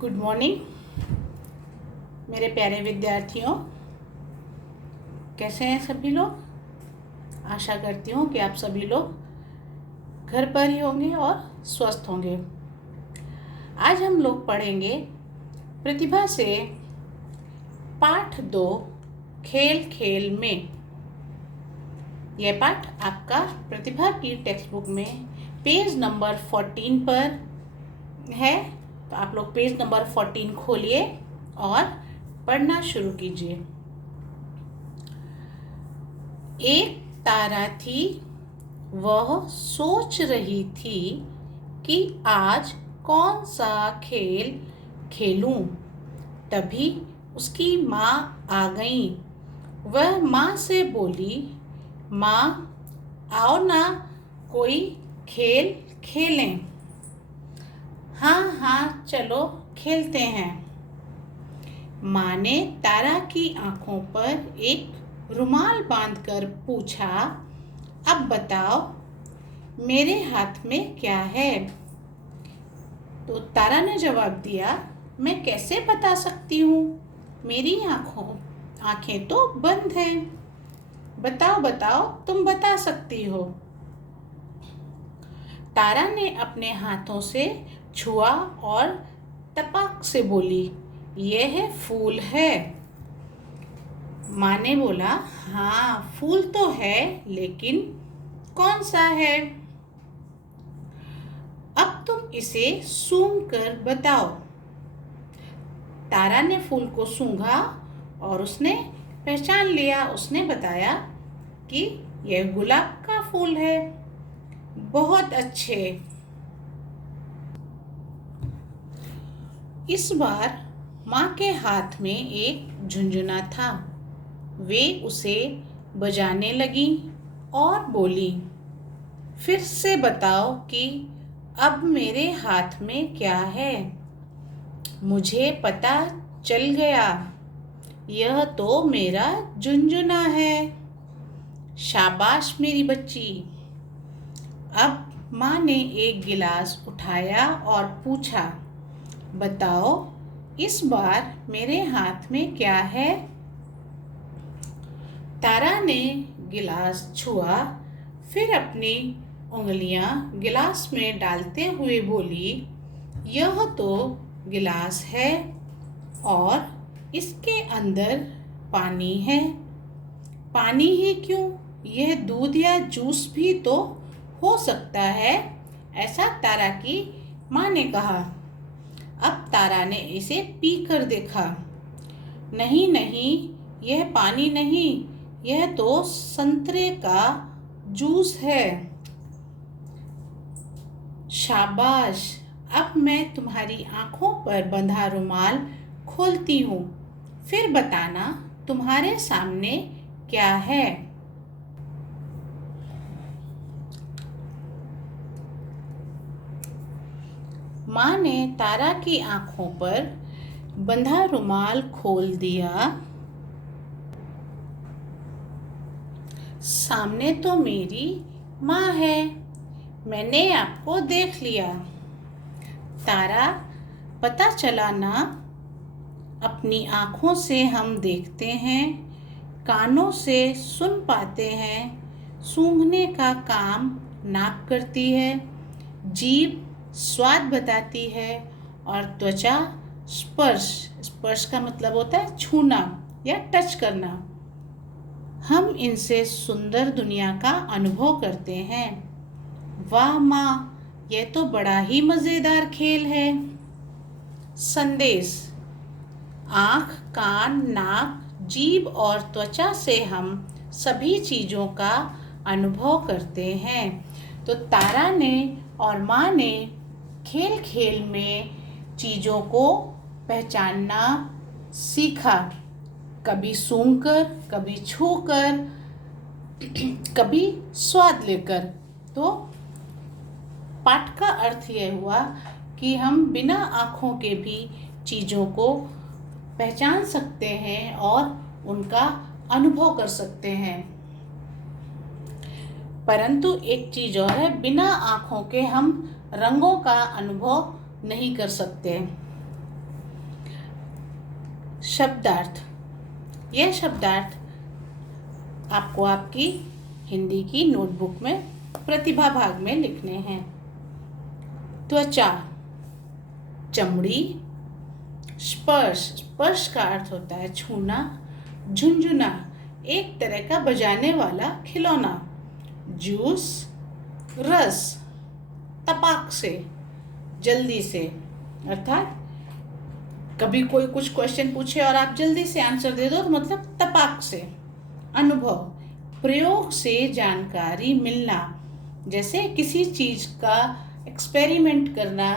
Good morning मेरे प्यारे विद्यार्थियों। कैसे हैं सभी लोग। आशा करती हूँ कि आप सभी लोग घर पर ही होंगे और स्वस्थ होंगे। आज हम लोग पढ़ेंगे प्रतिभा से पाठ 2 खेल खेल में। यह पाठ आपका प्रतिभा की टेक्स्ट बुक में पेज नंबर 14 पर है। तो आप लोग पेज नंबर 14 खोलिए और पढ़ना शुरू कीजिए। एक तारा थी, वह सोच रही थी कि आज कौन सा खेल खेलूं। तभी उसकी माँ आ गई। वह माँ से बोली, माँ आओ ना, कोई खेल खेलें। हाँ हाँ चलो खेलते हैं। माँ ने तारा की आंखों पर एक रुमाल बांधकर पूछा, अब बताओ मेरे हाथ में क्या है। तो तारा ने जवाब दिया, मैं कैसे बता सकती हूँ, मेरी आंखें तो बंद हैं। बताओ बताओ तुम बता सकती हो। तारा ने अपने हाथों से छुआ और टपक से बोली, यह फूल है। माँ ने बोला, हाँ फूल तो है, लेकिन कौन सा है। अब तुम इसे सूंघ कर बताओ। तारा ने फूल को सूंघा और उसने पहचान लिया। उसने बताया कि यह गुलाब का फूल है। बहुत अच्छे। इस बार माँ के हाथ में एक झुनझुना था। वे उसे बजाने लगी और बोली, फिर से बताओ कि अब मेरे हाथ में क्या है। मुझे पता चल गया, यह तो मेरा झुनझुना है। शाबाश मेरी बच्ची। अब माँ ने एक गिलास उठाया और पूछा, बताओ इस बार मेरे हाथ में क्या है। तारा ने गिलास छुआ, फिर अपनी उंगलियां गिलास में डालते हुए बोली, यह तो गिलास है और इसके अंदर पानी है। पानी ही क्यों, यह दूध या जूस भी तो हो सकता है, ऐसा तारा की माँ ने कहा। अब तारा ने इसे पी कर देखा। नहीं नहीं, यह पानी नहीं, यह तो संतरे का जूस है। शाबाश। अब मैं तुम्हारी आंखों पर बंधा रुमाल खोलती हूँ, फिर बताना तुम्हारे सामने क्या है। माँ ने तारा की आंखों पर बंधा रुमाल खोल दिया। सामने तो मेरी माँ है, मैंने आपको देख लिया। तारा, पता चला ना, अपनी आँखों से हम देखते हैं, कानों से सुन पाते हैं, सूंघने का काम नाक करती है, जीभ स्वाद बताती है और त्वचा स्पर्श का मतलब होता है छूना या टच करना। हम इनसे सुंदर दुनिया का अनुभव करते हैं। वाह माँ, यह तो बड़ा ही मज़ेदार खेल है। संदेश, आँख, कान, नाक, जीभ और त्वचा से हम सभी चीज़ों का अनुभव करते हैं। तो तारा ने और माँ ने खेल खेल में चीज़ों को पहचानना सीखा। कभी सूंघकर, कभी छूकर, कभी स्वाद लेकर। तो पाठ का अर्थ यह हुआ कि हम बिना आँखों के भी चीज़ों को पहचान सकते हैं और उनका अनुभव कर सकते हैं। परंतु एक चीज़ और है, बिना आँखों के हम रंगों का अनुभव नहीं कर सकते। शब्दार्थ। यह शब्दार्थ आपको आपकी हिंदी की नोटबुक में प्रतिभा भाग में लिखने हैं। त्वचा, चमड़ी। स्पर्श, स्पर्श का अर्थ होता है छूना। झुंझुना, एक तरह का बजाने वाला खिलौना। जूस, रस। तपाक से, जल्दी से, अर्थात कभी कोई कुछ क्वेश्चन पूछे और आप जल्दी से आंसर दे दो तो मतलब तपाक से। अनुभव, प्रयोग से जानकारी मिलना, जैसे किसी चीज का एक्सपेरिमेंट करना,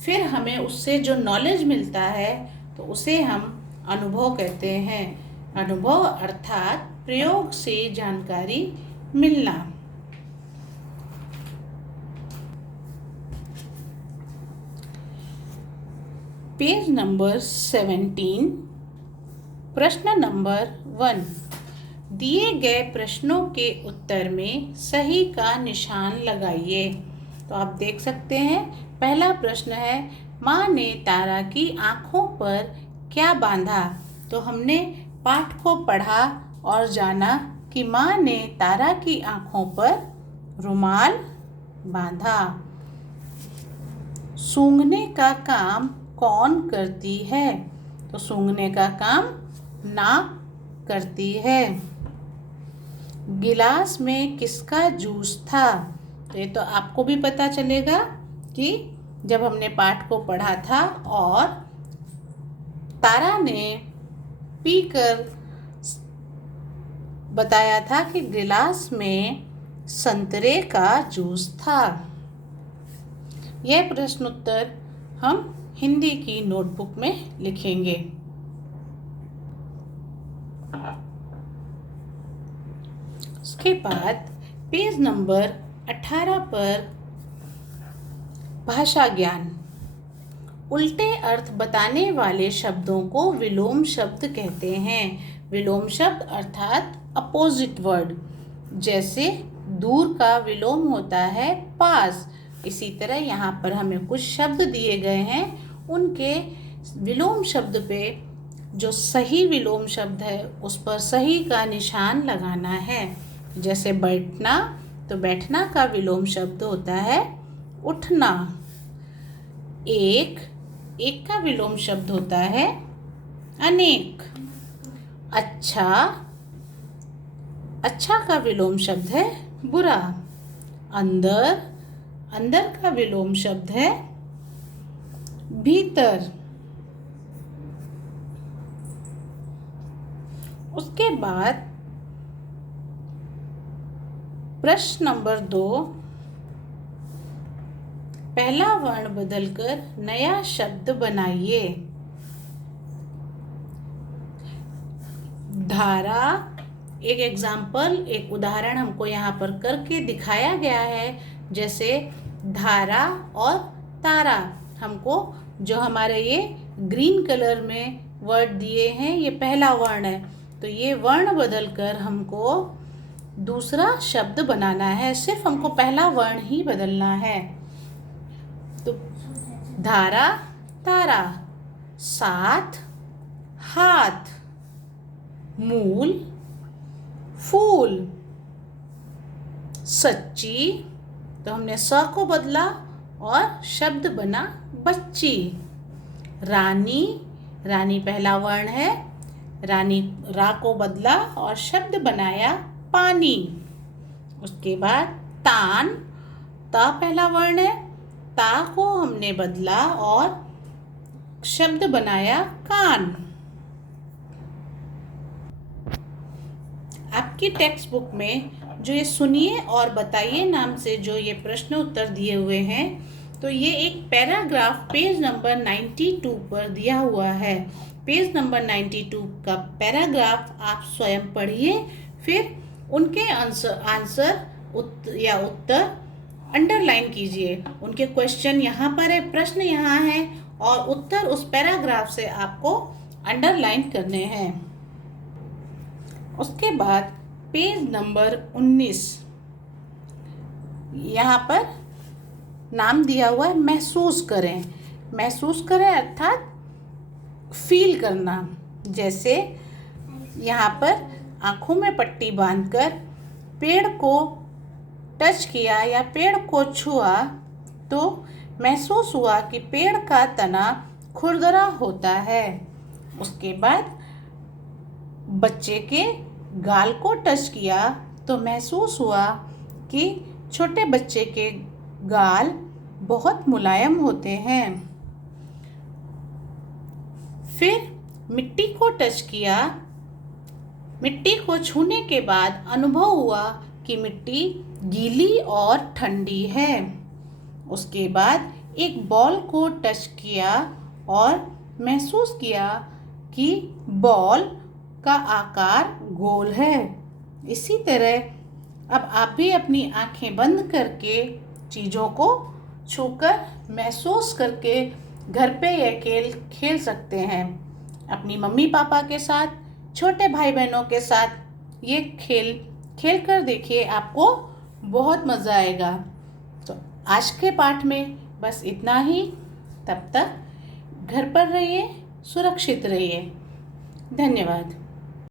फिर हमें उससे जो नॉलेज मिलता है तो उसे हम अनुभव कहते हैं। अनुभव अर्थात प्रयोग से जानकारी मिलना। पेज नंबर 17, प्रश्न नंबर 1। दिए गए प्रश्नों के उत्तर में सही का निशान लगाइए। तो आप देख सकते हैं, पहला प्रश्न है, माँ ने तारा की आँखों पर क्या बांधा। तो हमने पाठ को पढ़ा और जाना कि माँ ने तारा की आँखों पर रुमाल बांधा। सूंघने का काम कौन करती है। तो सूंघने का काम नाक करती है। गिलास में किसका जूस था। तो ये तो आपको भी पता चलेगा कि जब हमने पाठ को पढ़ा था और तारा ने पीकर बताया था कि गिलास में संतरे का जूस था। यह प्रश्न उत्तर हम हिंदी की नोटबुक में लिखेंगे। उसके बाद पेज नंबर 18 पर भाषा ज्ञान। उल्टे अर्थ बताने वाले शब्दों को विलोम शब्द कहते हैं। विलोम शब्द अर्थात अपोजिट वर्ड। जैसे दूर का विलोम होता है पास, इसी तरह यहाँ पर हमें कुछ शब्द दिए गए हैं, उनके विलोम शब्द पे जो सही विलोम शब्द है उस पर सही का निशान लगाना है। जैसे बैठना, तो बैठना का विलोम शब्द होता है उठना। एक, एक का विलोम शब्द होता है अनेक। अच्छा, अच्छा का विलोम शब्द है बुरा। अंदर, अंदर का विलोम शब्द है भीतर। उसके बाद प्रश्न नंबर 2, पहला वर्ण बदलकर नया शब्द बनाइए। धारा, एक एग्जाम्पल, एक उदाहरण हमको यहाँ पर करके दिखाया गया है। जैसे धारा और तारा, हमको जो हमारे ये ग्रीन कलर में वर्ड दिए हैं ये पहला वर्ण है, तो ये वर्ण बदलकर हमको दूसरा शब्द बनाना है। सिर्फ हमको पहला वर्ण ही बदलना है। तो धारा, तारा। साथ, हाथ। मूल, फूल। सच्ची, तो हमने स को बदला और शब्द बना बच्ची। रानी, रानी पहला वर्ण है, रानी रा को बदला और शब्द बनाया पानी। उसके बाद तान, ता पहला वर्ण है, ता को हमने बदला और शब्द बनाया कान। आपकी टेक्स्ट बुक में जो ये सुनिए और बताइए नाम से जो ये प्रश्न उत्तर दिए हुए हैं, तो ये एक पैराग्राफ पेज नंबर 92 पर दिया हुआ है। पेज नंबर 92 का पैराग्राफ आप स्वयं पढ़िए, फिर उनके आंसर या उत्तर अंडरलाइन कीजिए। उनके क्वेश्चन यहाँ पर है, प्रश्न यहाँ है और उत्तर उस पैराग्राफ से आपको अंडरलाइन करने हैं। उसके बाद पेज नंबर 19, यहाँ पर नाम दिया हुआ है महसूस करें। महसूस करें अर्थात फील करना, जैसे यहाँ पर आँखों में पट्टी बांधकर पेड़ को टच किया या पेड़ को छुआ तो महसूस हुआ कि पेड़ का तना खुरदरा होता है। उसके बाद बच्चे के गाल को टच किया तो महसूस हुआ कि छोटे बच्चे के गाल बहुत मुलायम होते हैं। फिर मिट्टी को टच किया। मिट्टी को छूने के बाद अनुभव हुआ कि मिट्टी गीली और ठंडी है। उसके बाद एक बॉल को टच किया और महसूस किया कि बॉल का आकार गोल है। इसी तरह अब आप भी अपनी आंखें बंद करके चीज़ों को छूकर महसूस करके घर पे यह खेल खेल सकते हैं। अपनी मम्मी पापा के साथ, छोटे भाई बहनों के साथ ये खेल खेल कर देखिए, आपको बहुत मज़ा आएगा। तो आज के पाठ में बस इतना ही। तब तक घर पर रहिए, सुरक्षित रहिए। धन्यवाद।